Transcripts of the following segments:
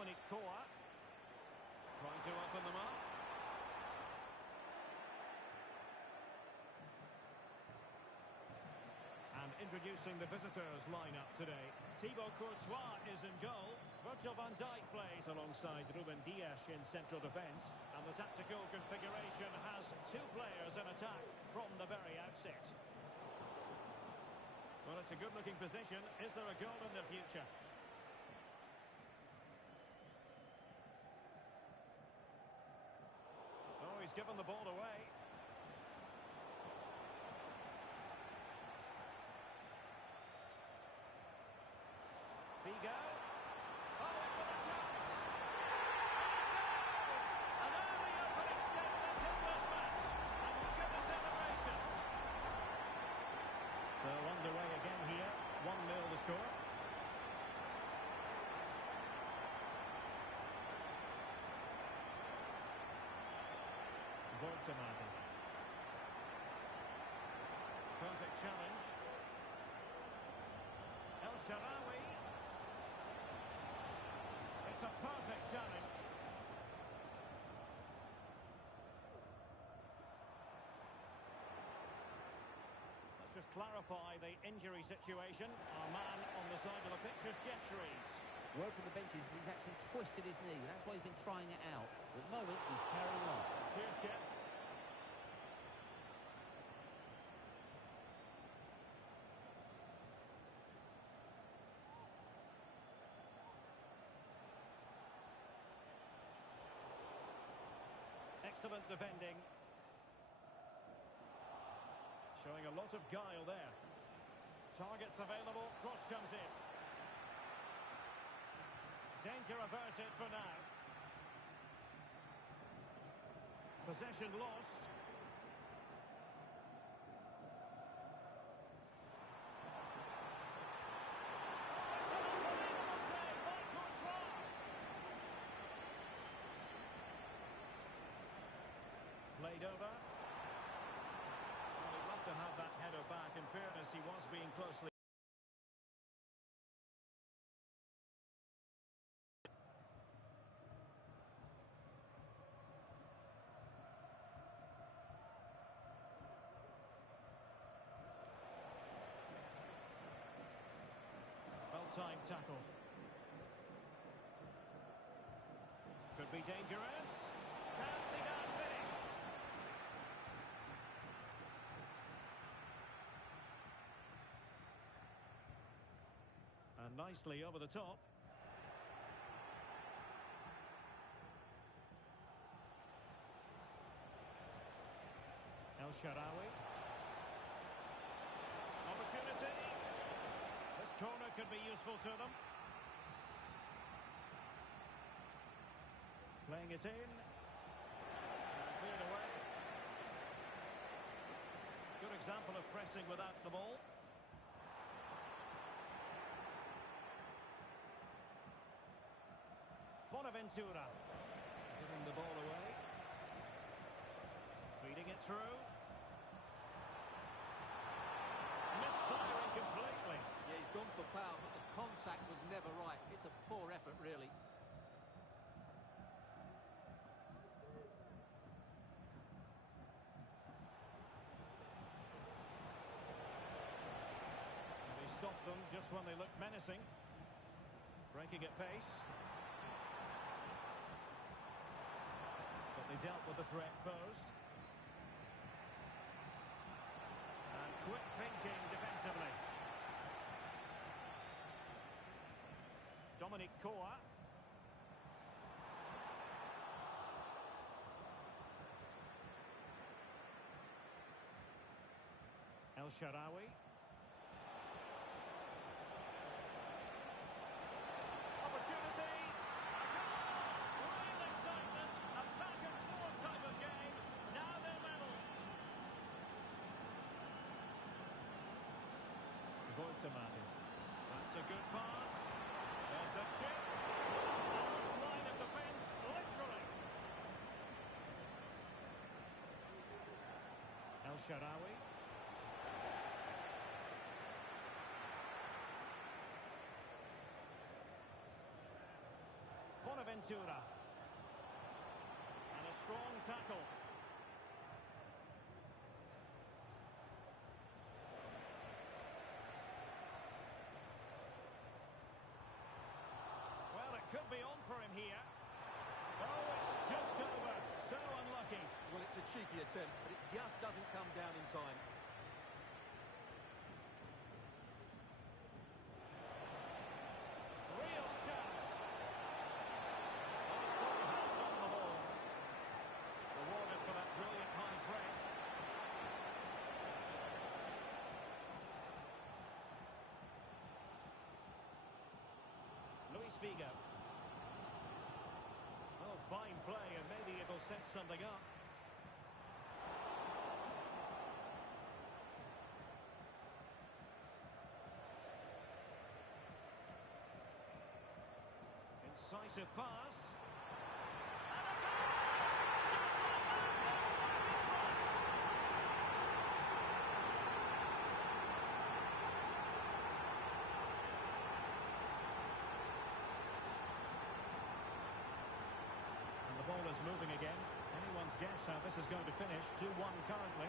Koa. Trying to open them up. And introducing the visitors lineup today. Thibaut Courtois is in goal. Virgil van Dijk plays alongside Ruben Dias in central defence. And the tactical configuration has two players in attack from the very outset. Well, it's a good-looking position. Is there a goal in the future? Oh, he's given the ball away. Figo. Oh, in with a chance. And it goes! An early opening statement in this match. And look at the celebrations. So underway again here. 1-0 the score. Voltemade. Perfect challenge. El Shaarawy. It's a perfect challenge. Let's just clarify the injury situation. Our man on the side of the pitch is Jeff Shreves. Word from the benches, he's actually twisted his knee. That's why he's been trying it out. At the moment, he's carrying on. Cheers, Jeff. Excellent defending. Showing a lot of guile there. Targets available. Cross comes in. Danger averted for now. Possession lost. It's an unbelievable save by Courtois. Played over. Well, he'd love to have that header back. In fairness, he was being closely. Well-timed tackle. Could be dangerous. Can't see that finish. And nicely over the top. El Shaarawy. Opportunity. This corner could be useful to them. Playing it in. And cleared away. Good example of pressing without the ball. Bonaventura. Giving the ball away. Feeding it through. Misfiring completely. Yeah, he's gone for power, but the contact was never right. It's a poor effort, really. And he stopped them just when they looked menacing. Breaking at pace. But they dealt with the threat posed. And quick thinking defensively. Koa. El Shaarawy. Opportunity. A goal. Real excitement. A back and forth type of game. Now they're level. Voltemade. That's a good pass. There's the chip. Close line of defence, literally. El Shaarawy. Ventura. And a strong tackle. Well, it could be on for him here. Oh, it's just over. So unlucky. Well, it's a cheeky attempt, but it just doesn't come down in time. Real chance. Oh, full hand on the ball. Rewarded for that brilliant high press. Luis Figo. Oh, fine play, and maybe it'll set something up. Incisive pass. And a goal! Just like that, they're back in front. And the ball is moving again. Anyone's guess how this is going to finish. 2-1 currently.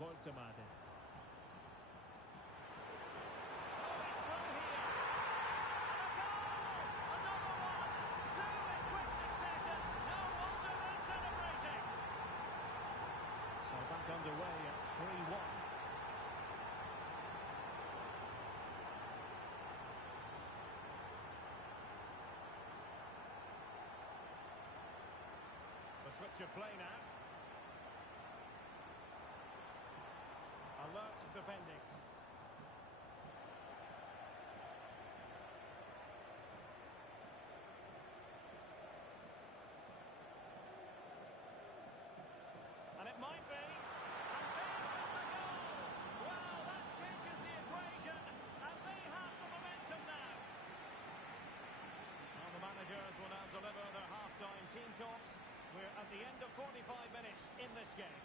Voltemade. Oh, he's through here. And a goal! Another one! Two in quick succession. No wonder they're celebrating. So back underway at 3-1. The switch of play now. Alert defending. And it might be. And there's the goal. Well, that changes the equation. And they have the momentum now. Well, the managers will now deliver their half-time team talks. We're at the end of 45 minutes in this game.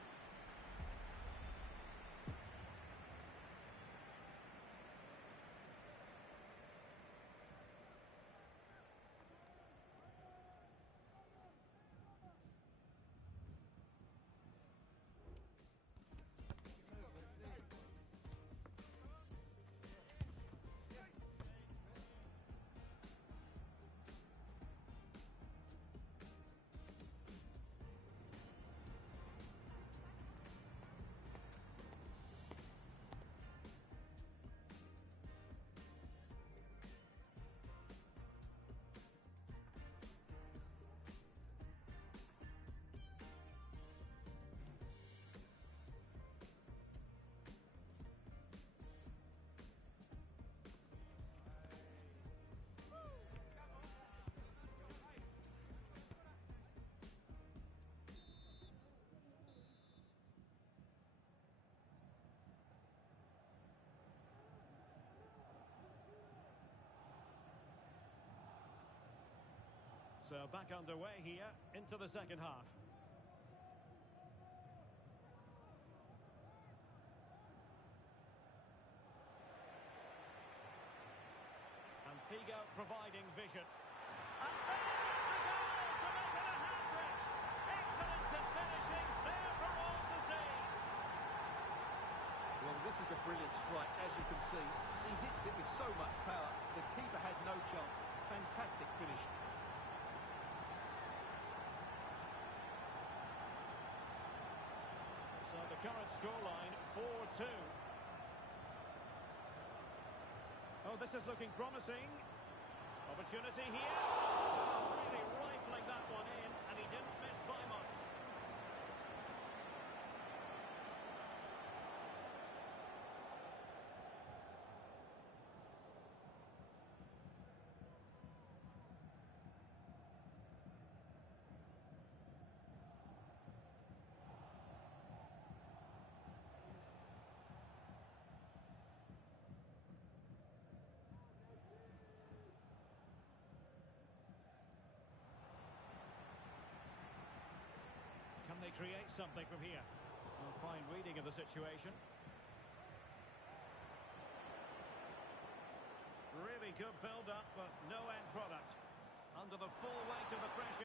So back underway here into the second half. And Figo providing vision. And there is the goal to make it a hat-trick. Excellence in finishing, there for all to see. Well, this is a brilliant strike, as you can see. He hits it with so much power. The keeper had no chance. Fantastic finish. So the current scoreline, 4-2. Oh, this is looking promising. Opportunity here. Oh, really rifling that one in, and he didn't miss by much. Can they create something from here? A fine reading of the situation. Really good build-up, but no end product. Under the full weight of the pressure.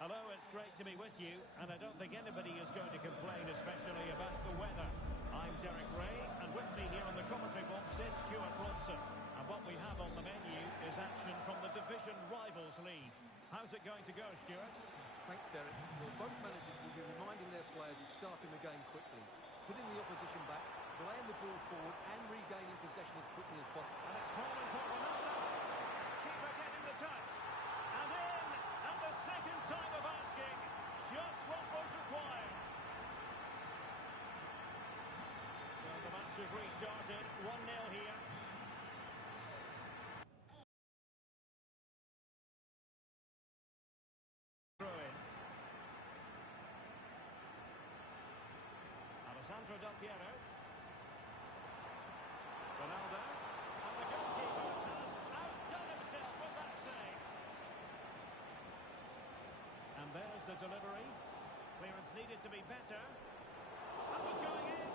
Hello, it's great to be with you, and I don't think anybody is going to complain, especially about the weather. I'm Derek Ray, and with me here on the commentary box is Stuart Robson. And what we have on the menu is action from the Division Rivals League. How's it going to go, Stuart? Thanks, Derek. Well, both managers will be reminding their players of starting the game quickly, putting the opposition back, playing the ball forward, and regaining possession as quickly as possible. And it's fallen for Ronaldo. Keeper getting the touch. And in, and the second time of asking, just what was required. So the match has restarted, 1-0 here. Alessandro Del Piero. Ronaldo. And the goalkeeper has outdone himself with that save. And there's the delivery. Clearance needed to be better. That was going in.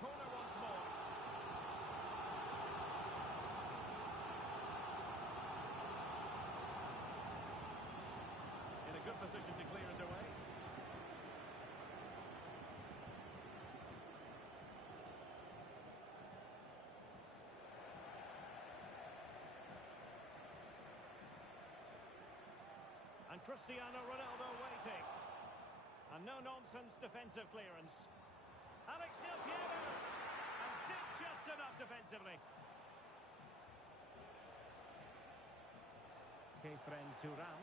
Corner once more. In a good position to clear it away. And Cristiano Ronaldo waiting. And no-nonsense defensive clearance. Alex Del Piero. And did just enough defensively. Kefren Turan.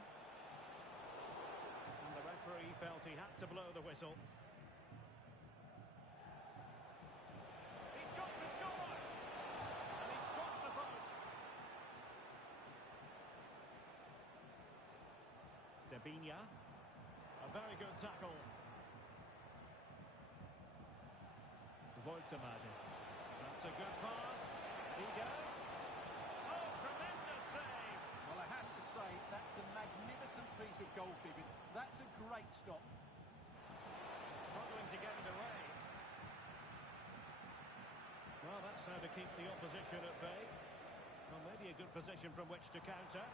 And the referee felt he had to blow the whistle. He's got to score. And he struck the post. Debinya. A very good tackle. Voitemade. That's a good pass. Vigo. Oh, tremendous save. Well, I have to say, that's a magnificent piece of goalkeeping. That's a great stop. Struggling to get it away. Well, that's how to keep the opposition at bay. Well, maybe a good position from which to counter.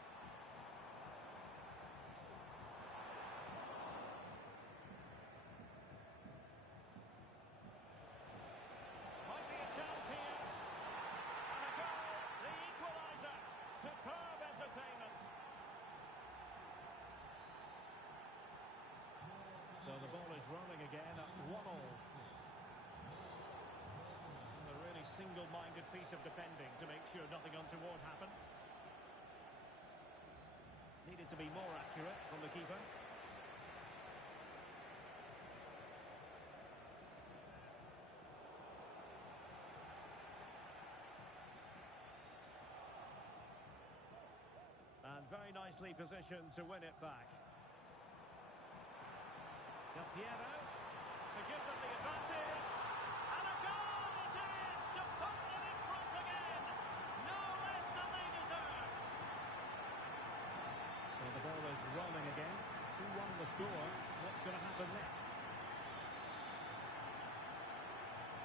Superb entertainment. So the ball is rolling again at 1-1. A really single-minded piece of defending to make sure nothing untoward happened. Needed to be more accurate from the keeper. And very nicely positioned to win it back. Del Piero to give them the advantage. And a goal it is to put them in front again. No less than they deserve. So the ball is rolling again. 2-1 the score. What's going to happen next?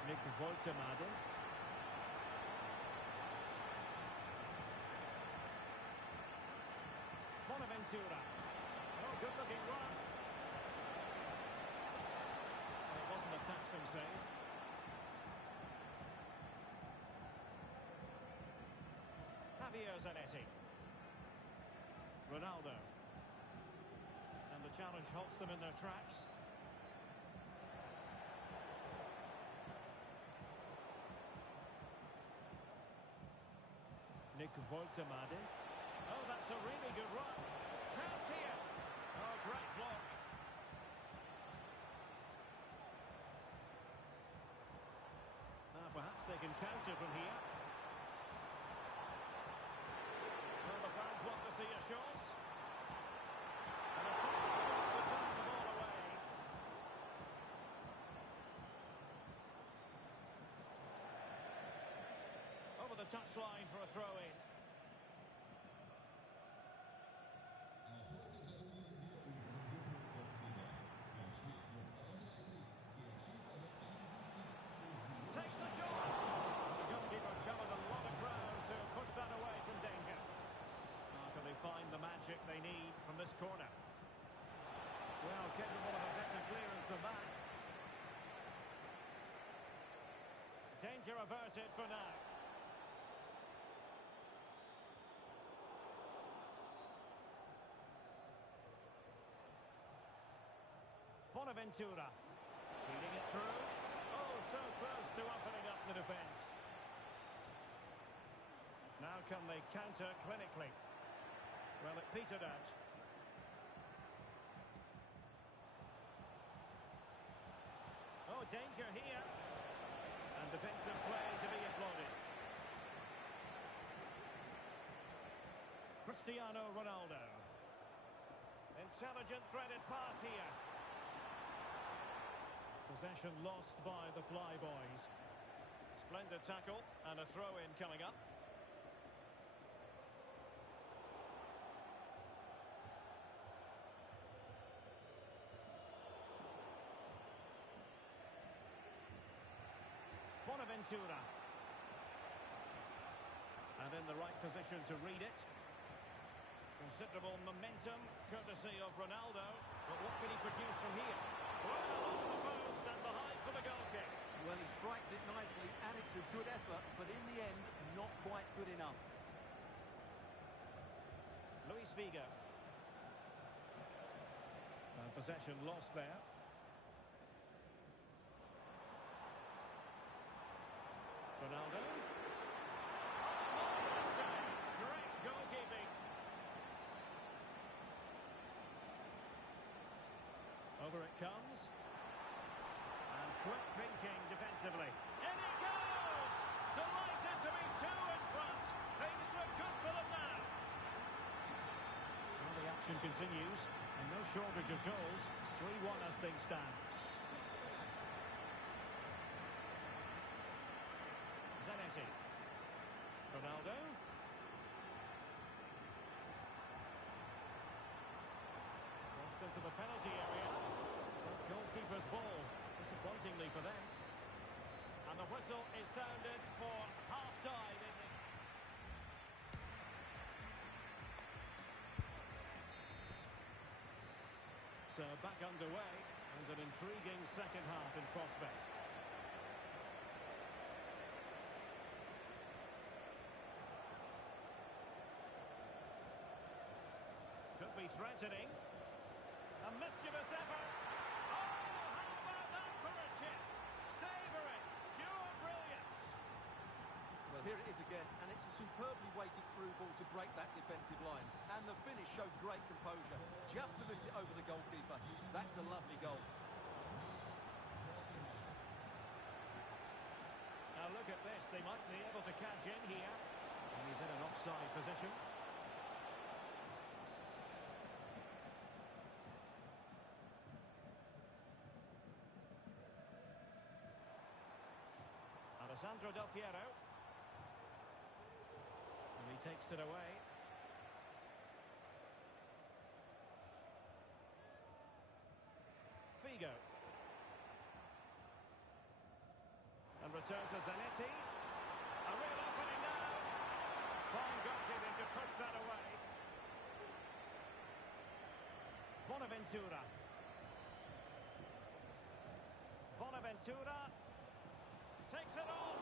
Nick Voltemade. Bonaventura. Oh, good-looking run. Well, it wasn't a taxing save. Javier Zanetti. Ronaldo. And the challenge halts them in their tracks. Nick Voltemade. Oh, that's a really good run. Chance here. Oh, great block. Now, perhaps they can counter from here. Well, the fans want to see a shot. And a pass to turn the ball away. Over the touchline for a throw-in. Takes the shot. The goalkeeper covered a lot of ground to push that away from danger. How can they find the magic they need from this corner? Well, capable of a better clearance than that. Danger averted for now. Bonaventura. Feeding it through. Oh, so close to opening up the defence. Now can they counter clinically? Well, it petered out. Oh, danger here. And defensive play to be applauded. Cristiano Ronaldo. Intelligent threaded pass here. Possession lost by the Flyboys. Splendid tackle and a throw-in coming up. Bonaventura. And in the right position to read it. Considerable momentum, courtesy of Ronaldo. But what can he produce from here? Well, off the post and behind for the goal kick. Well, he strikes it nicely, and it's a good effort, but in the end, not quite good enough. Luis Figo. And possession lost there. Ronaldo. Oh, marvellous save. Great goalkeeping. Over it comes. And quick thinking defensively. In it goes! Delighted to be two in front. Things look good for them now. Well, the action continues. And no shortage of goals. 3-1 as things stand. Zanetti. Ronaldo. Crossed into the penalty area. Goalkeeper's ball, disappointingly for them. And the whistle is sounded for half-time in the... So back underway, and an intriguing second half in prospect. Could be threatening. A mischievous effort. Oh, how about that for a chip? Savouring. Pure brilliance. Well, Well, here it is again, and it's a superbly weighted through ball to break that defensive line. And the finish showed great composure, just to lift it over the goalkeeper. That's a lovely goal. Now look at this, they might be able to cash in here. And he's in an offside position. Alessandro Del Piero. And he takes it away. Figo. And return to Zanetti. A real opening now. Fine goalkeeping to push that away. Bonaventura. Bonaventura takes it off.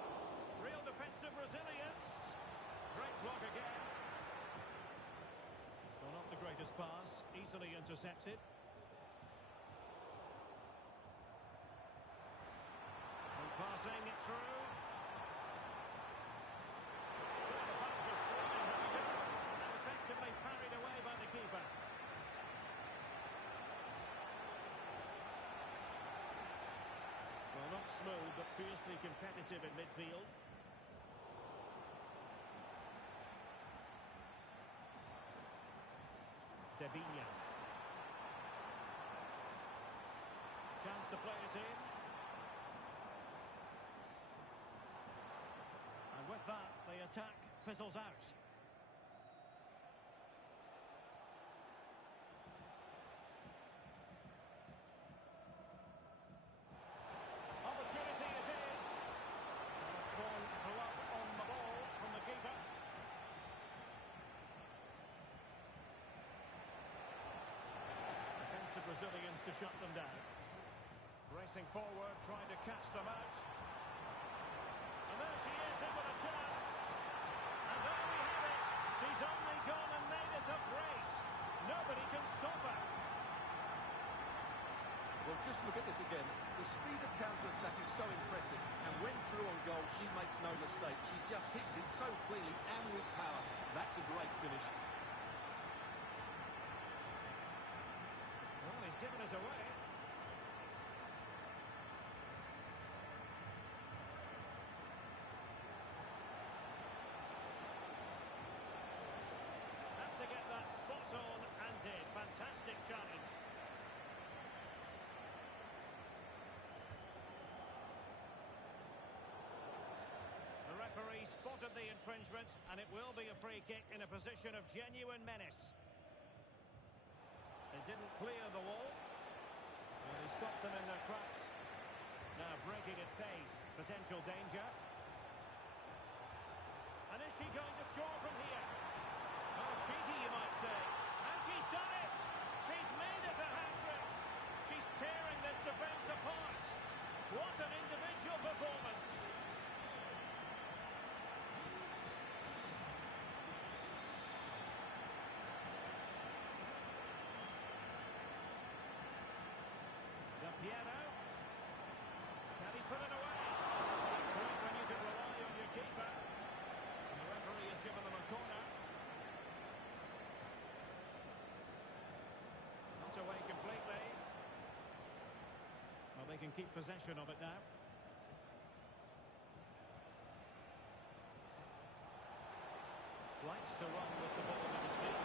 Real defensive resilience. Great block again. Well, not the greatest pass. Easily intercepted. And passing it through. The pass is flying. Here we go. And effectively parried away by the keeper. Well, not smooth, but fiercely competitive in midfield. Devinha. Chance to play it in. And with that, the attack fizzles out. Opportunity it is. And a strong glove on the ball from the keeper. Defensive resilience to shut them down. Racing forward, trying to catch them out. And there she is, in with a chance. And there we have it. She's only gone and made it a brace. Nobody can stop her. Well, just look at this again. The speed of counter-attack is so impressive. And when through on goal, she makes no mistake. She just hits it so cleanly and with power. That's a great finish. Well, he's given us away. Had to get that spot on and did. Fantastic challenge. The referee spotted the infringement, and it will be a free kick in a position of genuine menace. They didn't clear the wall. And they stopped them in their tracks. Now breaking at pace. Potential danger. And is she going to score from here? Oh, cheeky, you might say. And she's done it! She's made it a hat-trick! She's tearing this defence apart. What an individual performance! Del Piero. Can he put it away? It's great when you can rely on your keeper. And the referee has given them a corner. Not away completely. Well, they can keep possession of it now. Likes to run with the ball in his feet.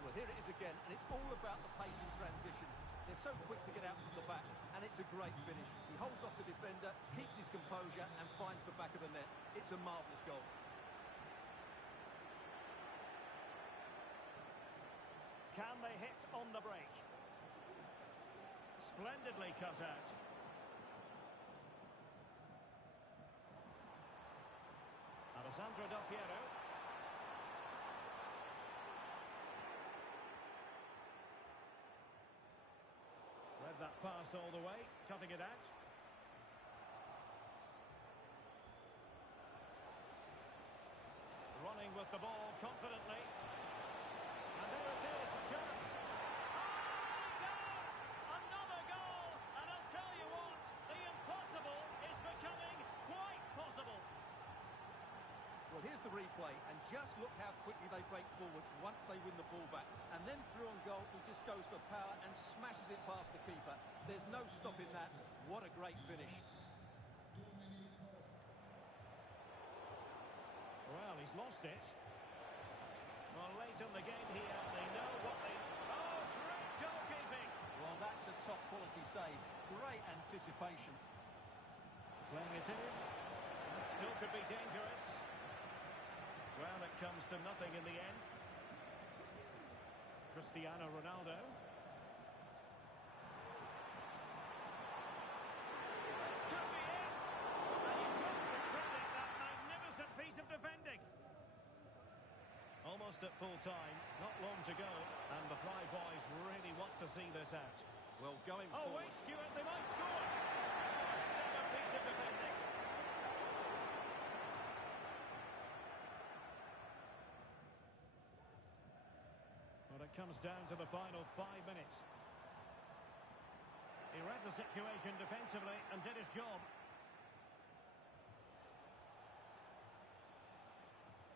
Well, here it is again, and it's all about the pace in transition. They're so quick to get out from the back, and it's a great finish. He holds off the defender, keeps his composure, and finds the back of the net. It's a marvellous goal. Can they hit on the break? Splendidly cut out. Alessandro Del Piero. Read that pass all the way, cutting it out. Running with the ball confidently. And there it is, a chance. Oh! just look how quickly they break forward once they win the ball back. And then through on goal, he just goes for power and smashes it past the keeper. There's no stopping that. What a great finish. Well, he's lost it. Well, late in the game here, they know what they... Oh, great goalkeeping! Well, that's a top-quality save. Great anticipation. Playing it in. Still could be dangerous. Well, it comes to nothing in the end. Cristiano Ronaldo. This could be it! And you've got to credit that magnificent piece of defending. Almost at full time, not long to go, and the Fly Boys really want to see this out. Well, going Oh, forward... wait, Stuart, they might score! A stellar piece of defending. Well, it comes down to the final 5 minutes. He read the situation defensively and did his job.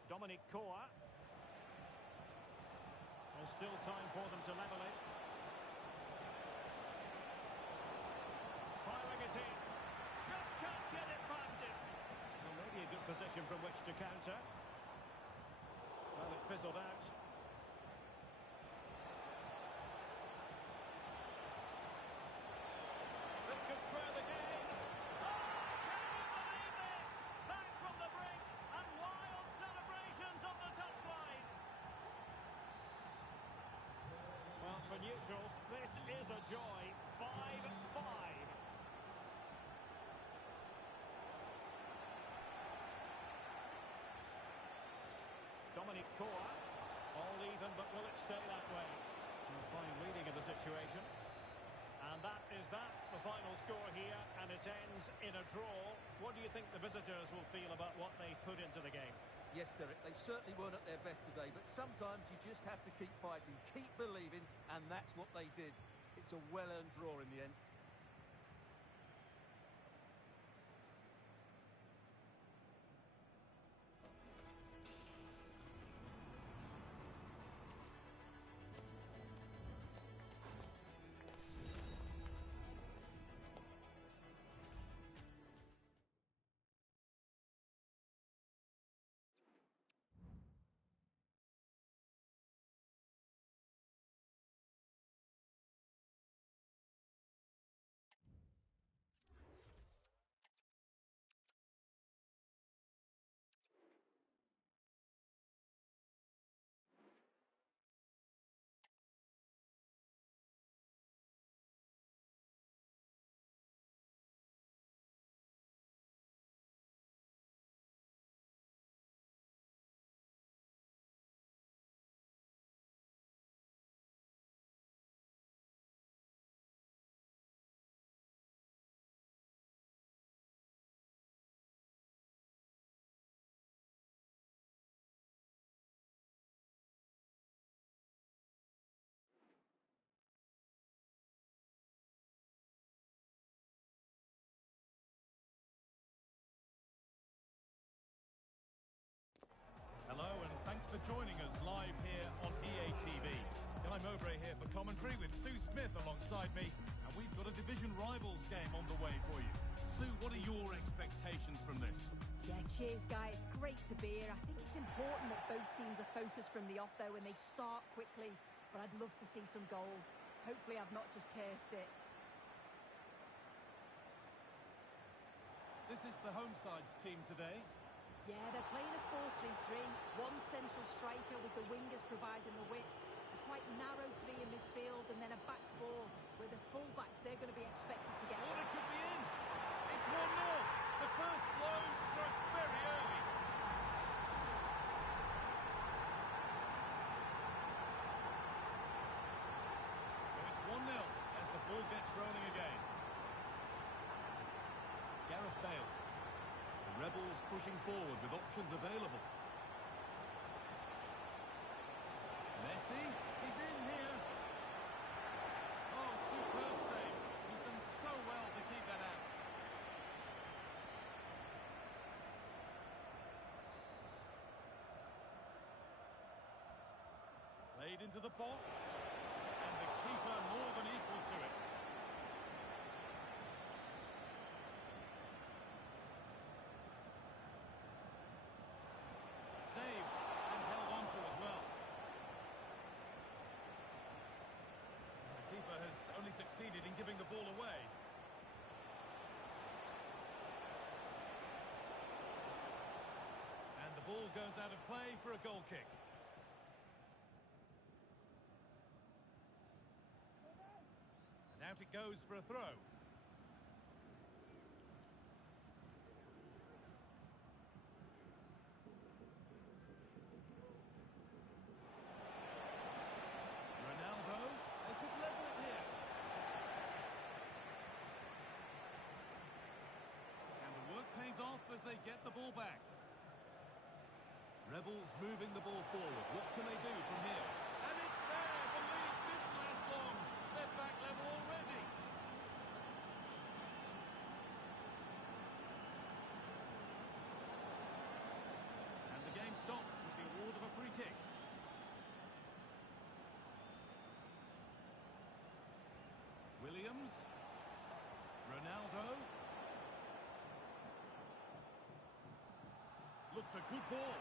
Dominic Koa. There's still time for them to level it. Firing it in. Just can't get it past him. Well, maybe a good position from which to counter. Well, it fizzled out. This could square the game. Oh, can you believe this? Back from the brink and wild celebrations on the touchline. Well, for neutrals, this is a joy. 5-5. Dominic Koa. All even, but will it stay that way? Fine reading of the situation. And that is that, the final score here, and it ends in a draw. What do you think the visitors will feel about what they put into the game? Yes, Derek, they certainly weren't at their best today, but sometimes you just have to keep fighting, keep believing, and that's what they did. It's a well-earned draw in the end. Hello and thanks for joining us live here on EA TV. Guy Mowbray here for commentary with Sue Smith alongside me, and we've got a division rivals game on the way for you. Sue, what are your expectations from this? Yeah, cheers, guys. Great to be here. I think it's important that both teams are focused from the off, though, when they start quickly. But I'd love to see some goals. Hopefully I've not just cursed it. This is the home side's team today. Yeah, they're playing a 4-3-3. One central striker with the wingers providing the width. A quite narrow three in midfield, and then a back four where the full-backs, they're going to be expected to get... Oh, it could be in! It's 1-0! The first blow struck very early. So it's 1-0 as the ball gets rolling again. Gareth Bale. The Rebels pushing forward with options available. Messi, he's in here. Oh, superb save. He's done so well to keep that out. into the box. And the keeper more than equal to it. Saved and held on to as well. The keeper has only succeeded in giving the ball away. And the ball goes out of play for a goal kick. And out it goes for a throw. Ronaldo, they could level it here. And the work pays off as they get the ball back. Rebels moving the ball forward. What can they do from here? And it's there! The lead didn't last long. They're back level already. And the game stops with the award of a free kick. Williams. Ronaldo. Looks a good ball.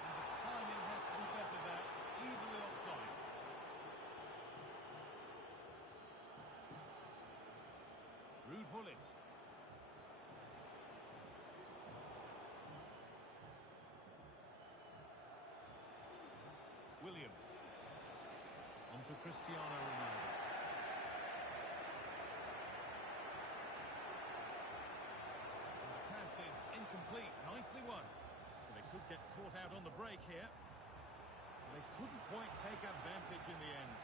And the timing has to be better there. Easily offside. Ruud Gullit. Williams. On to Cristiano Ronaldo. And the pass is incomplete. Nicely won. They could get caught out on the break here. They couldn't quite take advantage in the end.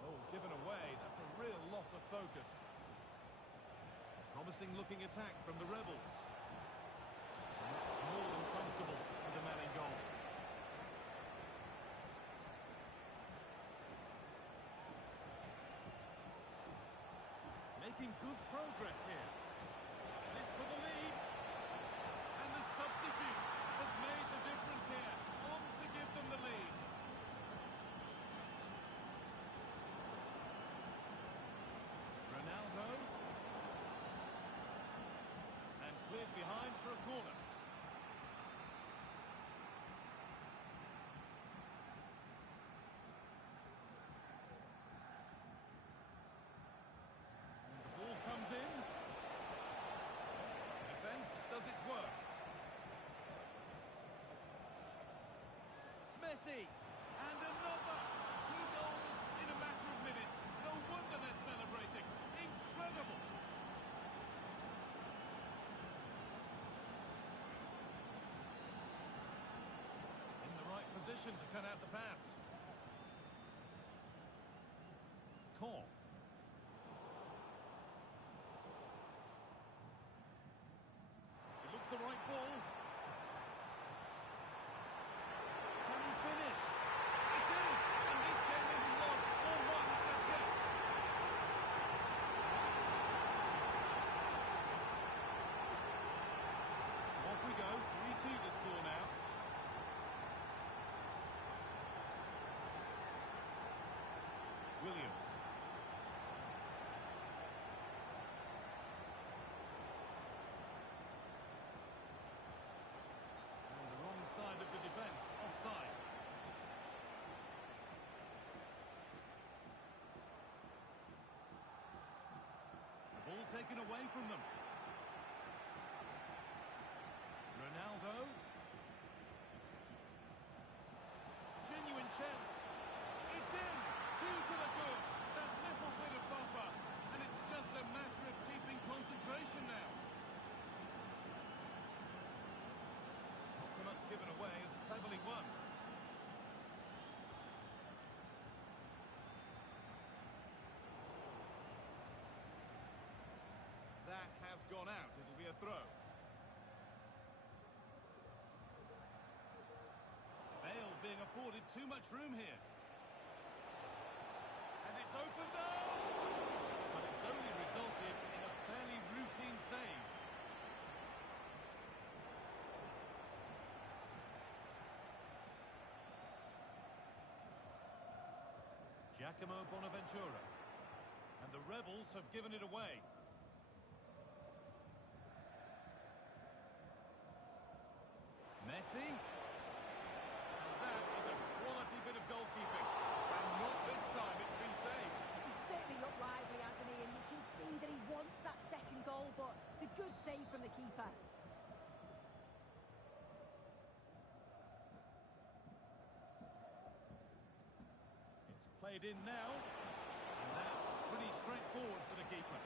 Oh, given away. That's a real loss of focus. Promising looking attack from the Rebels. And that's more than comfortable for the man in goal. Making good progress here. This for the lead. And the substitute has made the difference here. On to give them the lead. Ronaldo. And cleared behind for a corner. In. Defence does its work. Messi. And another. 2 goals in a matter of minutes. No wonder they're celebrating. Incredible. In the right position to cut out the pass. Call. The right ball. Can he finish? It's in! And this game isn't lost. All won just yet. So off we go. 3-2 the score now. Williams. Side of the defence, offside. The ball taken away from them. Ronaldo. Genuine chance. It's in! 2 to the good. That little bit of buffer. And it's just a matter of keeping concentration now. So much given away is cleverly won. That has gone out. It'll be a throw. Bale being afforded too much room here. And it's opened up! Giacomo Bonaventura. And the Rebels have given it away. Messi. And that is a quality bit of goalkeeping. And not this time, it's been saved. He's certainly looked lively, hasn't he? And you can see that he wants that second goal, but it's a good save from the keeper. It's played in now. And that's pretty straightforward for the keeper.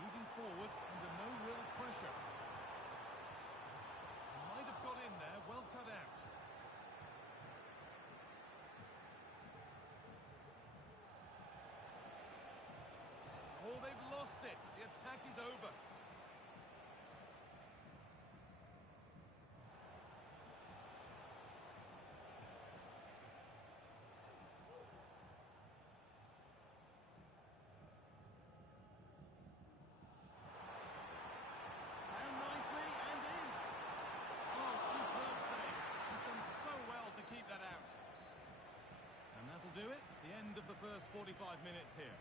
Moving forward under no real pressure. Might have got in there, well cut out. Oh, they've lost it. The attack is over. Found nicely and in. Oh, superb save. He's done so well to keep that out. And that'll do it. The end of the first 45 minutes here.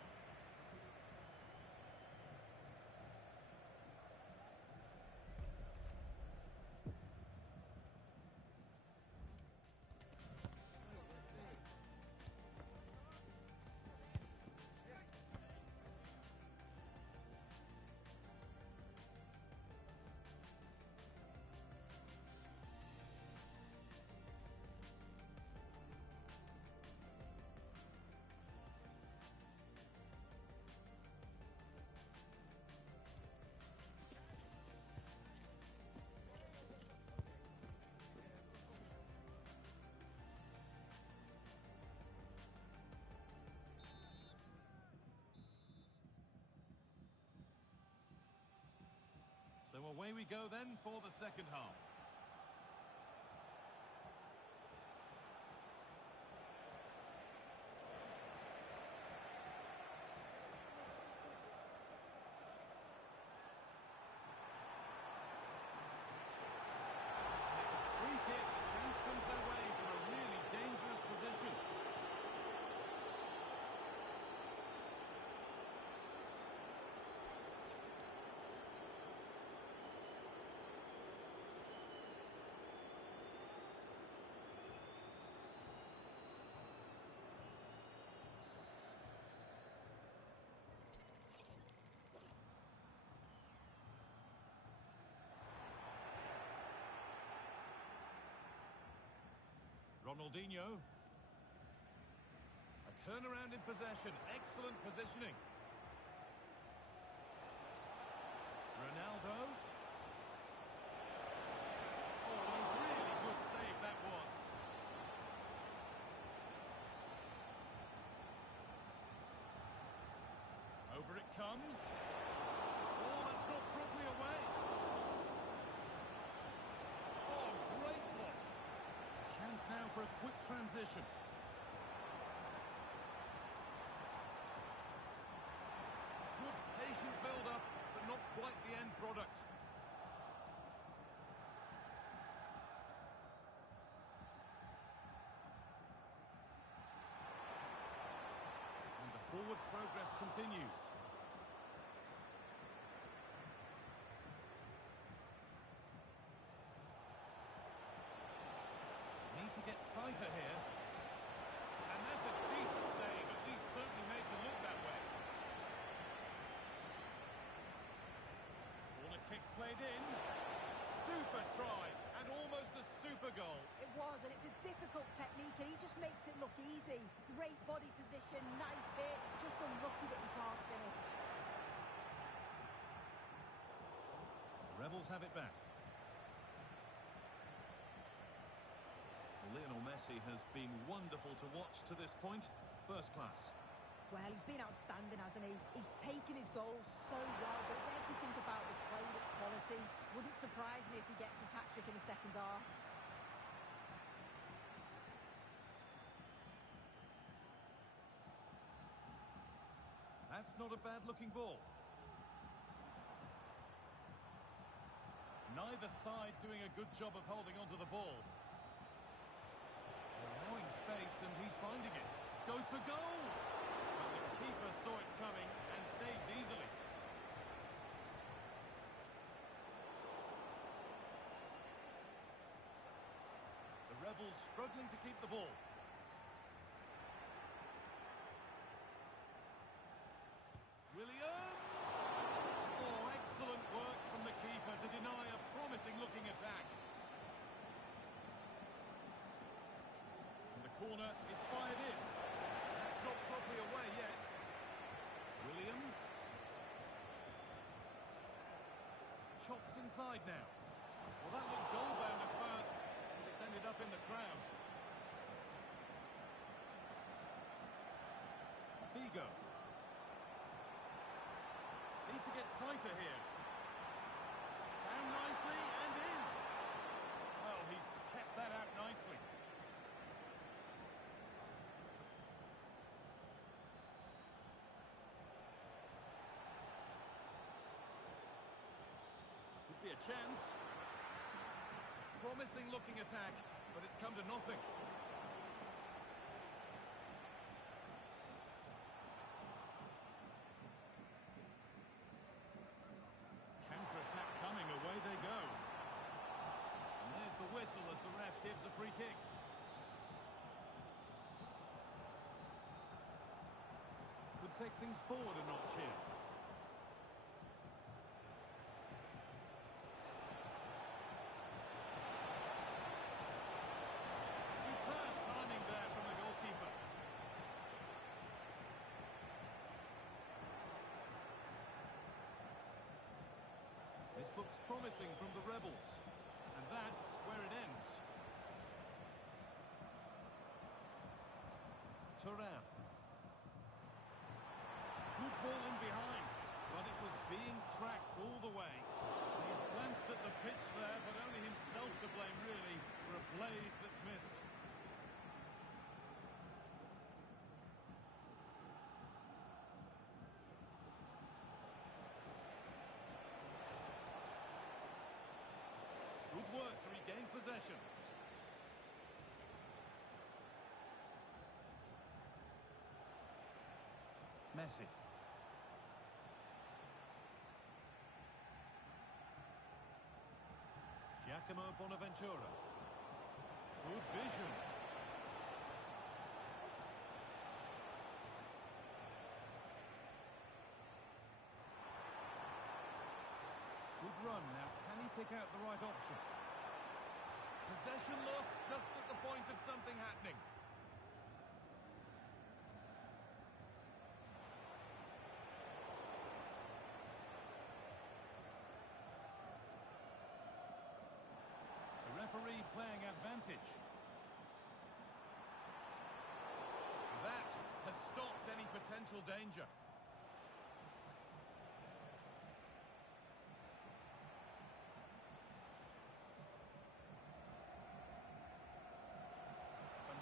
So away we go then for the second half. Free kick. Chance comes their way from a really dangerous position. Ronaldinho. A turnaround in possession. Excellent positioning. Ronaldo. Oh, a really good save that was. Over it comes. Oh, that's not properly away. Oh, great block. Chance now for a quick transition. Good patient build-up, but not quite the end product. And the forward progress continues. Need to get tighter here. And that's a decent save, at least certainly made to look that way. Corner kick played in. Super try, and almost a super goal. It was, and it's a difficult technique, and he just makes it look easy. Great body position, nice hit, just unlucky that he can't finish. The Rebels have it back. Lionel Messi has been wonderful to watch to this point. First class. Well, he's been outstanding, hasn't he? He's taken his goals so well, but it's everything about his play that's quality. Wouldn't surprise me if he gets his hat-trick in the second half. That's not a bad-looking ball. Neither side doing a good job of holding onto the ball. Allowing space, and he's finding it. Goes for goal! But the keeper saw it coming and saves easily. The Rebels struggling to keep the ball. Williams! Oh, excellent work from the keeper to deny a promising-looking attack. And the corner is fired in. That's not properly away yet. Williams. Chops inside now. Well, that looked goal-bound at first, but it's ended up in the crowd. Vigo. Need to get tighter here. Down nicely and in. Well, he's kept that out nicely. Could be a chance. Promising looking attack, but it's come to nothing. Counter-attack coming, away they go. And there's the whistle as the ref gives a free kick. Could take things forward a notch here. Superb timing there from the goalkeeper. This looks promising from the Rebels. And that's where it ends. Turan. Good ball in behind, but it was being tracked all the way. He's glanced at the pitch there, but only himself to blame, really, for a blaze that's missed. Good work to regain possession. Messi. Giacomo Bonaventura. Good vision. Good run. Now, can he pick out the right option? Possession lost just at the point of something happening. The referee playing advantage. That has stopped any potential danger.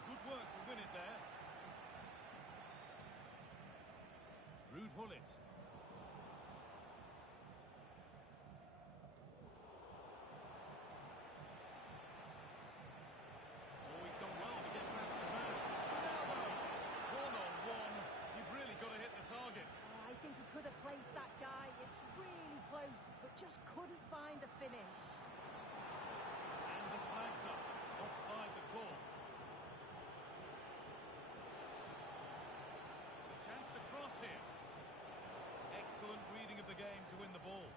Good work to win it there. Ruud Gullit. Oh, he's done well to get past his man. Ronaldo! 1-on-1. You've really got to hit the target. I think he could have placed that guy. It's really close, but just couldn't find the finish. And the flag's up. Offside the call. Chance to cross here. Excellent reading of the game to win the ball.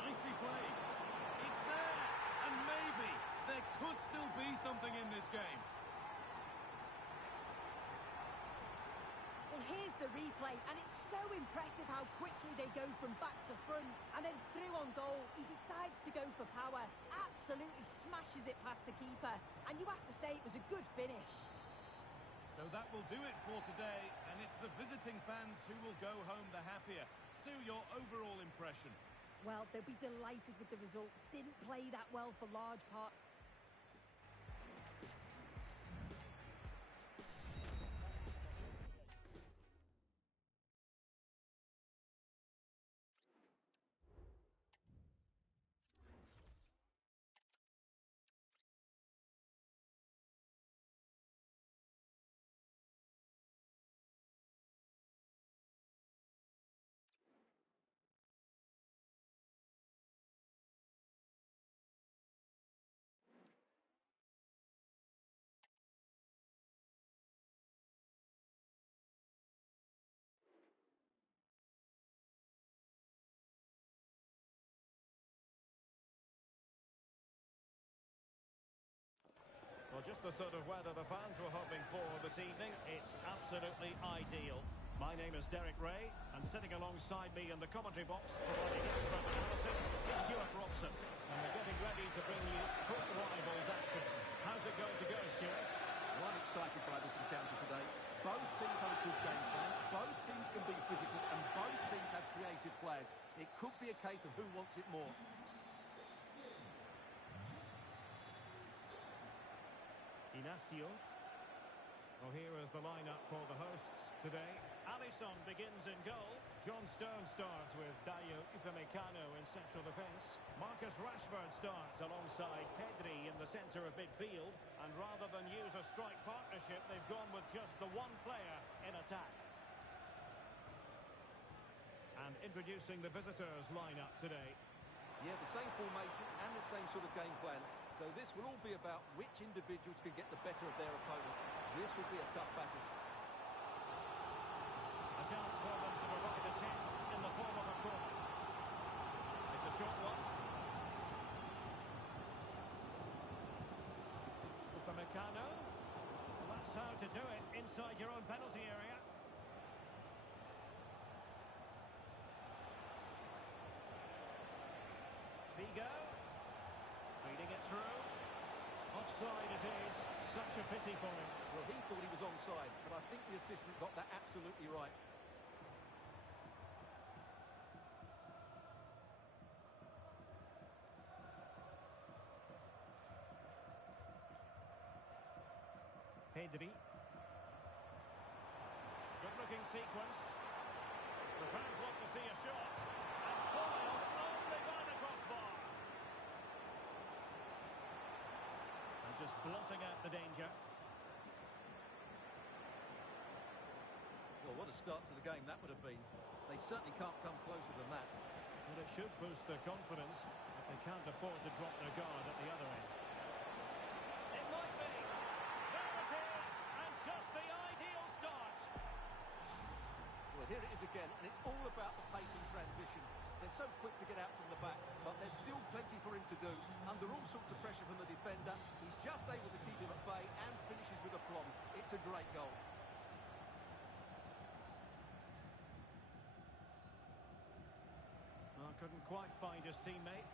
Nicely played. It's there, and maybe there could still be something in this game. Well, here's the replay, and it's so impressive how quickly they go from back to front, and then through on goal, he decides to go for power, absolutely smashes it past the keeper, and you have to say it was a good finish. So that will do it for today, and it's the visiting fans who will go home the happier. Sue, your overall impression? Well, they'll be delighted with the result. Didn't play that well for large part. Well, just the sort of weather the fans were hoping for this evening. It's absolutely ideal. My name is Derek Ray, and sitting alongside me in the commentary box, providing expert analysis, is Stuart Robson. And we're getting ready to bring you court rivals action. How's it going to go, Stuart? Well, I'm excited by this encounter today. Both teams have a good game plan. Both teams can be physical, and both teams have creative players. It could be a case of who wants it more. Inacio. Well, here is the lineup for the hosts today. Alisson begins in goal. John Stones starts with Dayo Upamecano in central defence. Marcus Rashford starts alongside Pedri in the centre of midfield. And rather than use a strike partnership, they've gone with just the one player in attack. And introducing the visitors lineup today. Yeah, the same formation and the same sort of game plan. So this will all be about which individuals can get the better of their opponent. This will be a tough battle. A chance for them to provide a test in the form of a corner. It's a short one. Upamecano. Well, that's how to do it inside your own penalty area. Vigo. Feeding it through. Offside it is. Such a pity for him. Well, he thought he was onside, but I think the assistant got that absolutely right. Pedri. Good-looking sequence. The fans want to see a shot. And foiled only by the crossbar. And just blotting out the danger. Well, what a start to the game that would have been. They certainly can't come closer than that. And it should boost their confidence, but they can't afford to drop their guard at the other end. It might be. There it is. And just the ideal start. Well, here it is again, and it's all about the pace and transition. They're so quick to get out from the back, but there's still plenty for him to do. Under all sorts of pressure from the defender, he's just able to keep him at bay and finishes with aplomb. It's a great goal. Couldn't quite find his teammate.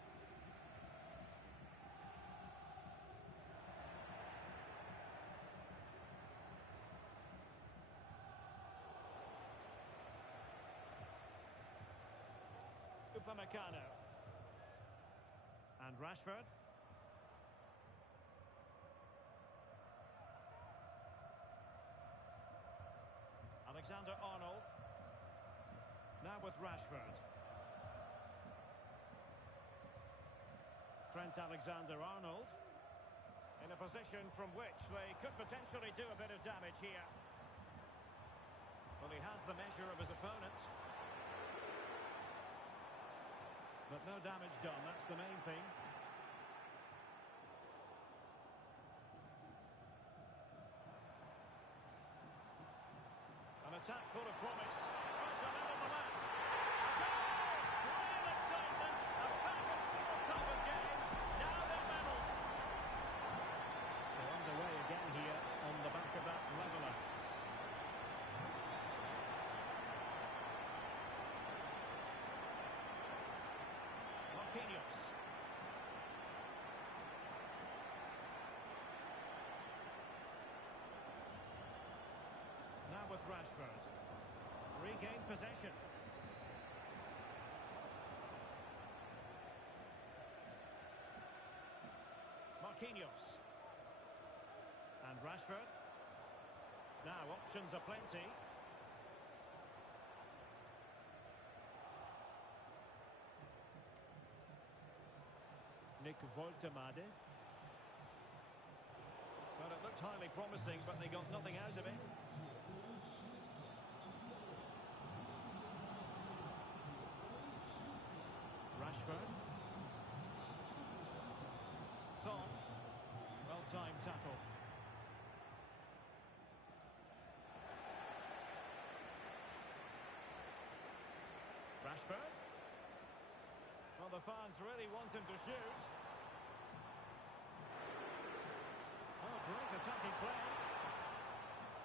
Upamecano. And Rashford. Alexander-Arnold. Now with Rashford. Trent Alexander-Arnold in a position from which they could potentially do a bit of damage here. Well, he has the measure of his opponent. But no damage done, that's the main thing. An attack full of promise. Trying to level the match. A goal! Real excitement. A back and forth type of game. Now they're level. So underway again here on the back of that leveller. Marquinhos. Now with Rashford. Regained possession. Marquinhos. And Rashford. Now, options are plenty. Nick Woltemade. Well, it looked highly promising, but they got nothing out of it. Rashford. Son. Well-timed tackle. Rashford. Well, the fans really want him to shoot. Oh, great attacking play.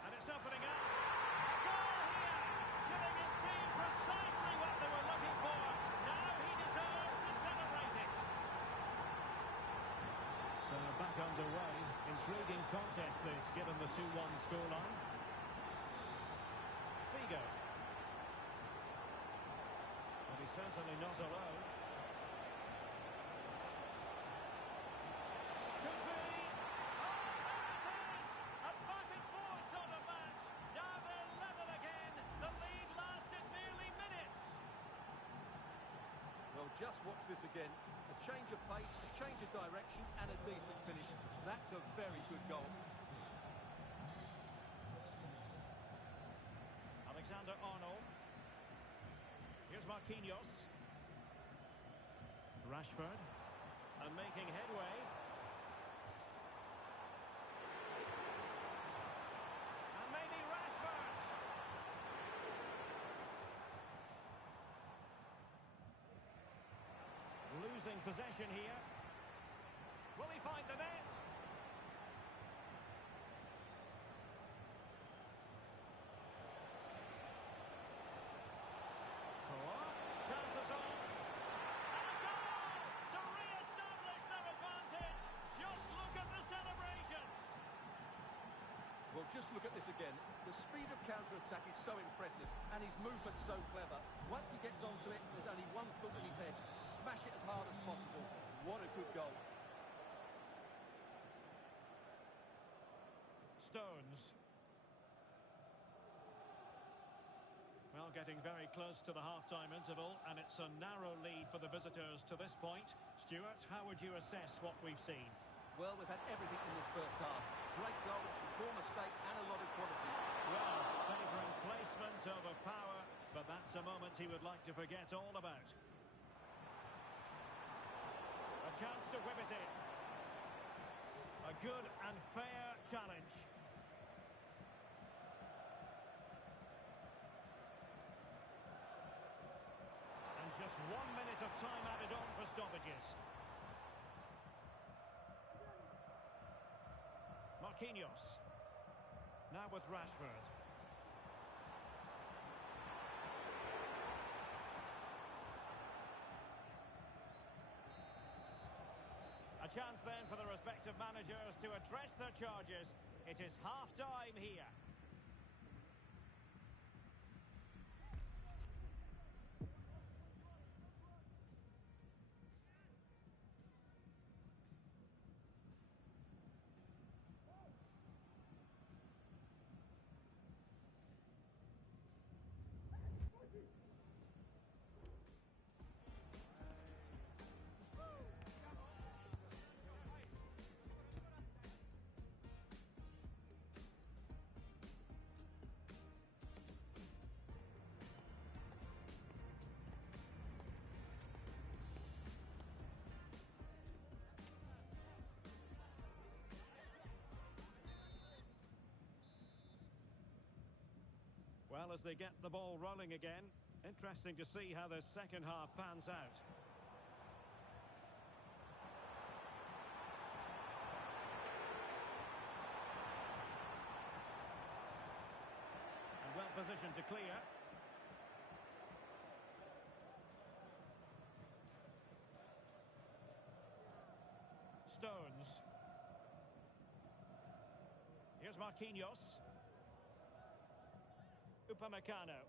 And it's opening up. A goal here, giving his team precisely what they were looking for. Now he deserves to celebrate it. So back underway. Intriguing contest this, given the 2-1 scoreline. Figo. But he's certainly not alone. Could be. Oh, there it is! A back-and-forth sort of match. Now they're level again. The lead lasted nearly minutes. Well, just watch this again. A change of pace, a change of direction, and a decent finish. That's a very good goal. Alexander-Arnold. Here's Marquinhos. Rashford. And making headway. And maybe Rashford. Losing possession here. Will he find the net? Chances on. And a goal to re-establish their advantage. Just look at the celebrations. Well, just look at this again. The speed of counter-attack is so impressive, and his movement so clever. Once he gets onto it, there's only one thought in his head. Smash it as hard as possible. What a good goal. Stones. Well, getting very close to the half-time interval, and it's a narrow lead for the visitors to this point. Stuart, how would you assess what we've seen? Well, we've had everything in this first half. Great goals, poor mistakes, and a lot of quality. Well, favouring placement over power, but that's a moment he would like to forget all about. A chance to whip it in. A good and fair challenge. And just 1 minute of time added on for stoppages. Marquinhos. Now with Rashford. A chance then for the respective managers to address their charges. It is half-time here. Well, as they get the ball rolling again, interesting to see how the second half pans out. And well positioned to clear. Stones. Here's Marquinhos. Upamecano.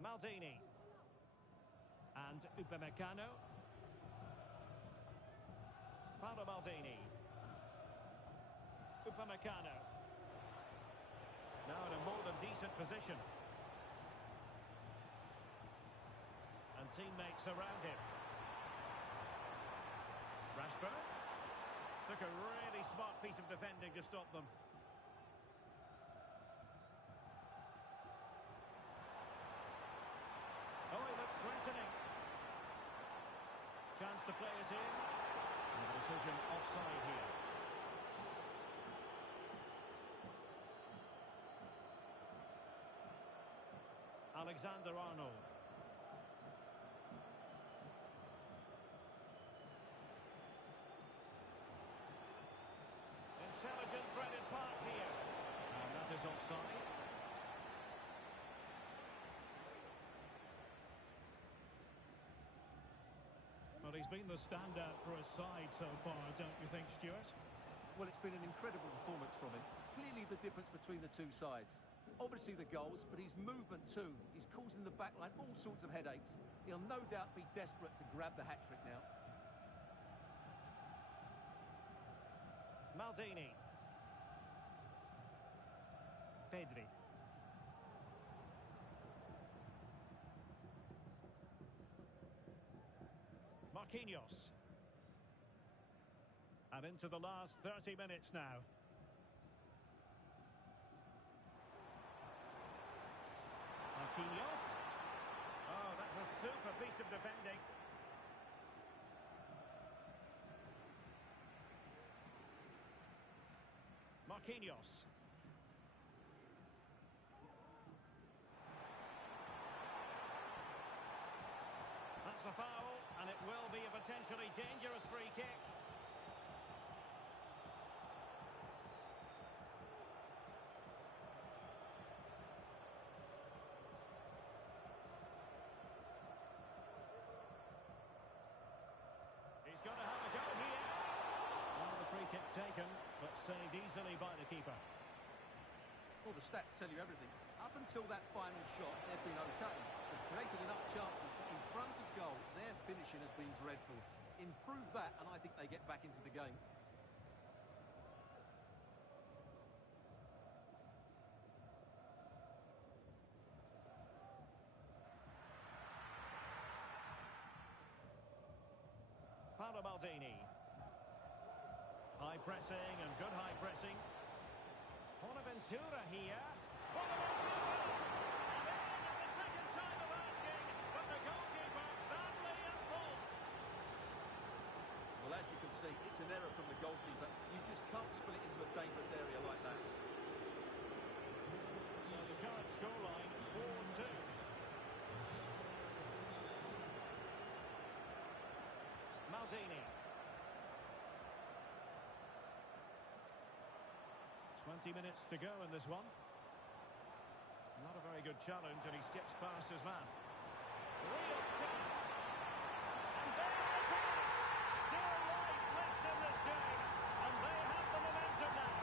Maldini. And Upamecano. Paolo Maldini. Upamecano. Now in a more than decent position. And teammates around him. Rashford. Took a really smart piece of defending to stop them. Oh, he looks threatening. Chance to play it in. And the decision offside here. Alexander-Arnold. Intelligent threaded pass here. And that is offside. Well, he's been the standout for his side so far, don't you think, Stuart? Well, it's been an incredible performance from him. Clearly the difference between the two sides. Obviously the goals, but his movement too. He's causing the backline all sorts of headaches. He'll no doubt be desperate to grab the hat-trick now. Maldini. Pedri. Marquinhos. And into the last 30 minutes now. Marquinhos. Oh, that's a super piece of defending. Marquinhos. That's a foul, and it will be a potentially dangerous free kick. He's got to have a go here. Well, the free kick taken, but saved easily by the keeper. Well, the stats tell you everything. Up until that final shot, they've been okay. They've created enough chances, but in front of goal, their finishing has been dreadful. Improve that, and I think they get back into the game. Paolo Maldini. High pressing and good high pressing. Bonaventura here. Bonaventura! And in at the second time of asking, but the goalkeeper badly at fault. Well, as you can see, it's an error from the goalkeeper. You just can't spill it into a dangerous area like that. So the current scoreline, 4-2. Maldini. 20 minutes to go in this one. Not a very good challenge, and he skips past his man. Real chance. And there it is! Still life left in this game, and they have the momentum now.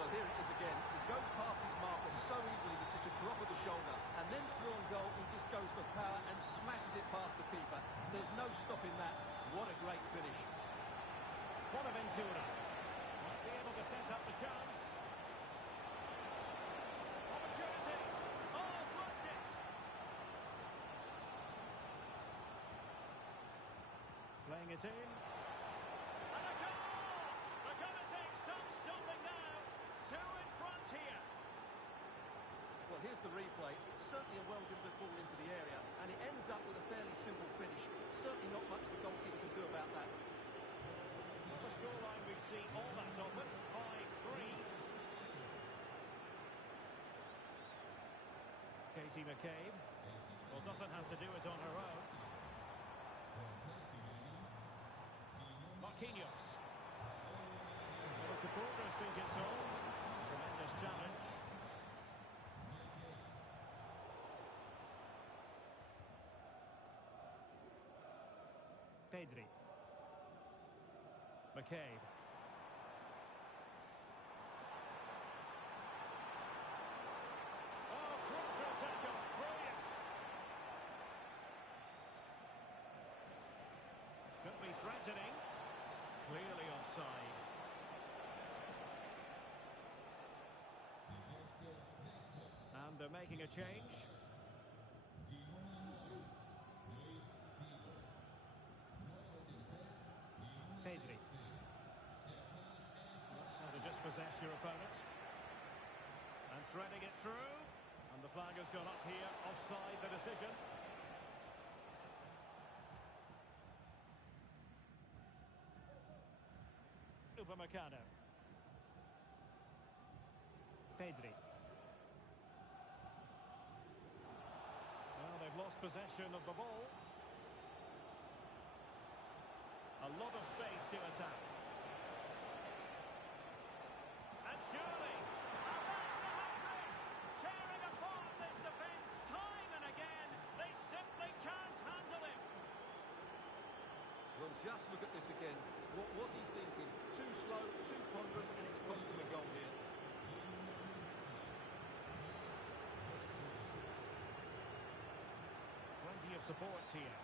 Well, here it is again. He goes past his marker so easily with just a drop of the shoulder. And then through on goal, he just goes for power and smashes it past the keeper. There's no stopping that. What a great finish. Bonaventura might be able to set up the chance. Opportunity. Oh, blocked it. Playing it in. And a goal! They're going to take some stopping now. Two in front here. Well, here's the replay. It's certainly a well-delivered ball into the area, and it ends up with a fairly simple finish. Certainly not much the goalkeeper can do about that. The scoreline we see all that often, 5-3. Katie McCabe. Well, doesn't have to do it on her own. Marquinhos. Well, the supporters think it's all. Tremendous challenge. Pedri. McCabe. Oh, crucial tackle. Brilliant. making a change. Pedri. That's how to dispossess your opponent. And threading it through. And the flag has gone up here. Offside the decision. Upamecano. Pedri. Well, they've lost possession of the ball. A lot of space to attack. And surely, and that's the hat-trick! Tearing apart this defence time and again. They simply can't handle him. Well, just look at this again. What was he thinking? Too slow, too ponderous, and it's cost them a goal here. Plenty of support here.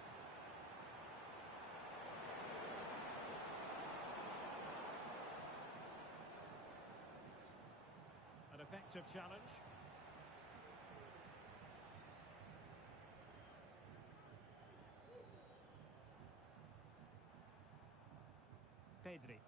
An effective challenge. Pedri.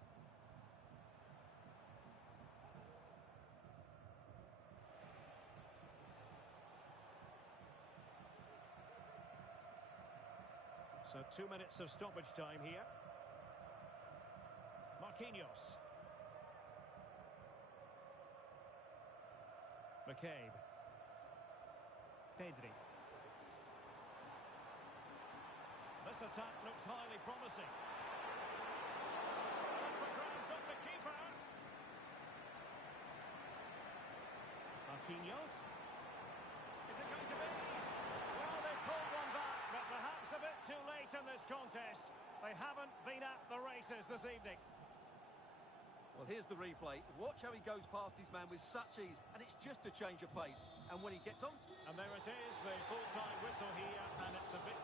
So 2 minutes of stoppage time here. Marquinhos. McCabe. Pedri. This attack looks highly promising. And for grabs off the keeper. Marquinhos. Is it going to be? Well, they've pulled one back, but perhaps a bit too late in this contest. They haven't been at the races this evening. Well, here's the replay. Watch how he goes past his man with such ease, and it's just a change of pace. And when he gets on... And there it is, the full-time whistle here, and it's a bit...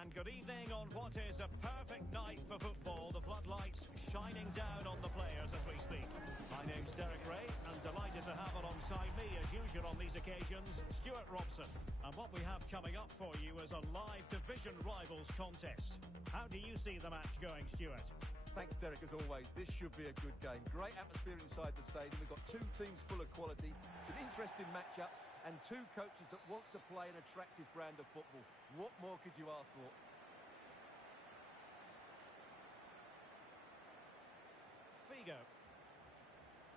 And good evening on what is a perfect night for football. The floodlights shining down on the players as we speak. My name's Derek Ray, and delighted to have alongside me, as usual on these occasions, Stuart Robson. And what we have coming up for you is a live division rivals contest. How do you see the match going, Stuart? Thanks, Derek, as always. This should be a good game. Great atmosphere inside the stadium. We've got two teams full of quality, some interesting matchups, and two coaches that want to play an attractive brand of football. What more could you ask for? Figo.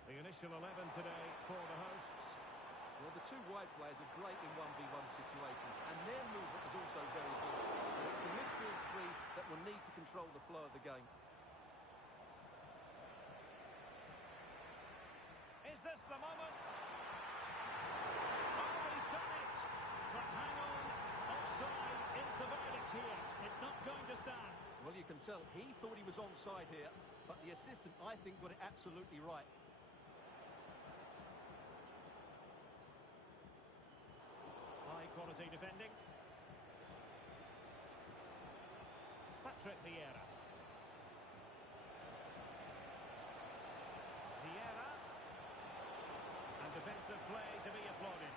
The initial 11 today for the hosts. Well, the two wide players are great in 1v1 situations, and their movement is also very good. But it's the midfield three that will need to control the flow of the game. Is this the moment? Oh, he's done it! But hang on, offside is the verdict here. It's not going to stand. Well, you can tell he thought he was onside here, but the assistant, I think, got it absolutely right. High quality defending. Patrick Vieira. Vieira. And defensive play to be applauded.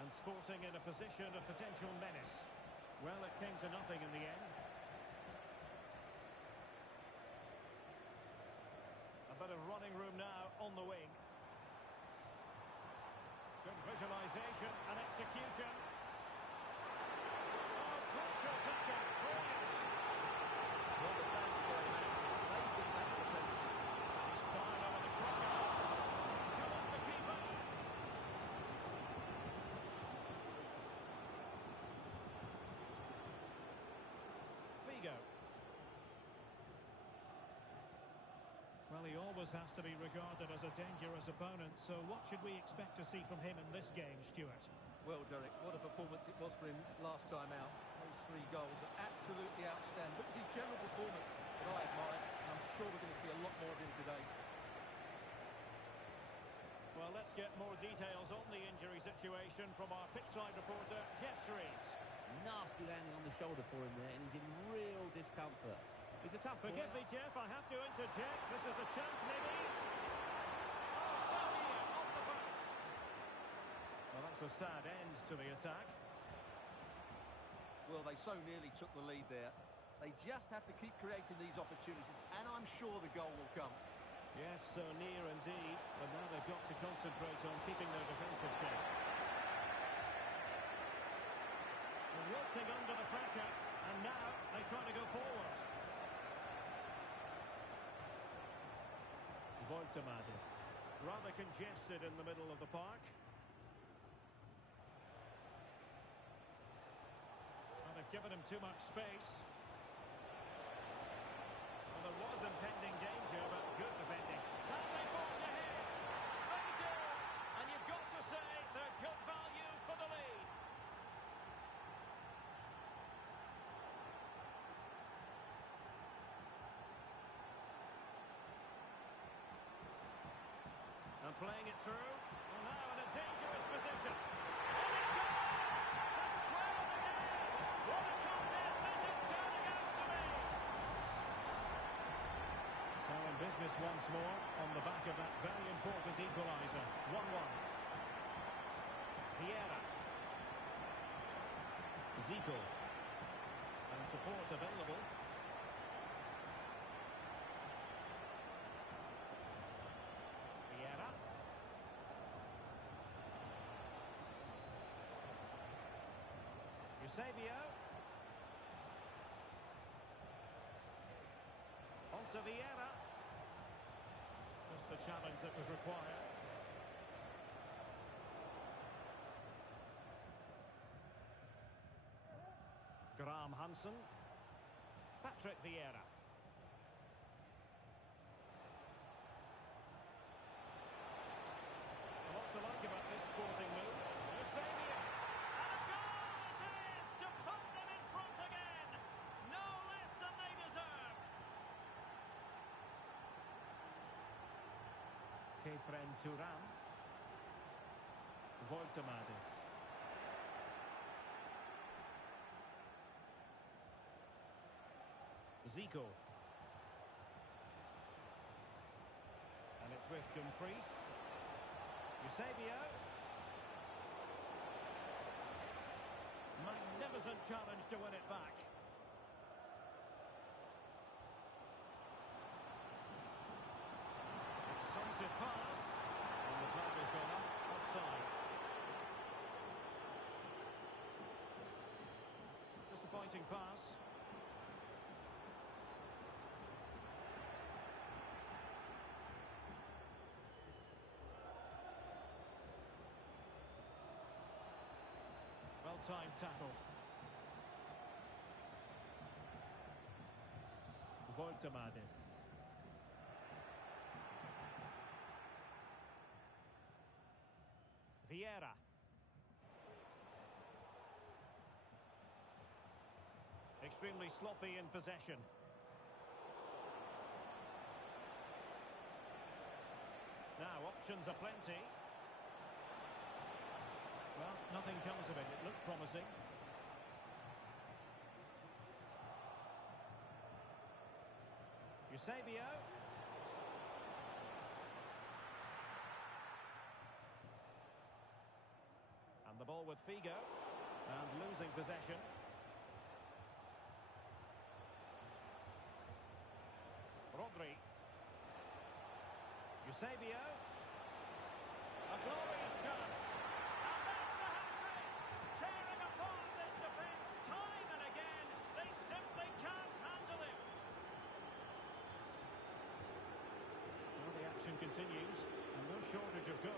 And Sporting in a position of potential menace. Well, it came to nothing in the end. A bit of running room now on the wing. Good visualisation and execution. Oh, crucial tackle. Brilliant. Well, the fans going out. They think that's a penalty. He's fired over the crossbar. It's come off the keeper. Figo. Well, he always has to be regarded as a dangerous opponent, so what should we expect to see from him in this game, Stuart? Well, Derek, what a performance it was for him last time out. Those 3 goals are absolutely outstanding. It was his general performance that I admired, and I'm sure we're going to see a lot more of him today. Well, let's get more details on the injury situation from our pitchside reporter, Jeff Reeves. Nasty landing on the shoulder for him there, and he's in real discomfort. He's a tough Forgive me, Jeff, I have to interject. This is a chance, maybe. Oh, Saudi off the post. Well, that's a sad end to the attack. Well, they so nearly took the lead there. They just have to keep creating these opportunities, and I'm sure the goal will come. Yes, so near indeed, but now they've got to concentrate on keeping their defensive shape. They're wilting under the pressure, and now they try to go forward. Voitamadi, rather congested in the middle of the park. Well, they've given him too much space. Well, there was impending danger, but good defending. Can they forge ahead? They do! And you've got to say they're good value for the lead. And playing it through. Well, now in a dangerous position. And it goes! To square the game! What a contest this is turning out to be! So in business once more on the back of that very important equaliser. 1-1. Vieira. Zico. And support available. Vieira. Eusebio. On to Vieira. Just the challenge that was required. Graham Hansen. Patrick Vieira. A lot to like about this sporting move. Eusebio. And a goal it is to put them in front again. No less than they deserve. Efren Turan. Voltemade. Zico. And it's with Dumfries. Eusebio. Magnificent challenge to win it back. Decisive pass. And the flag has gone up. Offside. Disappointing pass. Well-timed tackle. Voltemade. Vieira. Extremely sloppy in possession. Now, options are plenty. Well, nothing comes of it. It looked promising. Eusebio. And the ball with Figo. And losing possession. Rodri. Eusebio. A glorious chance. And that's the hat-trick. Tearing apart this defence time and again. They simply can't handle it. Well, the action continues. And no shortage of goals.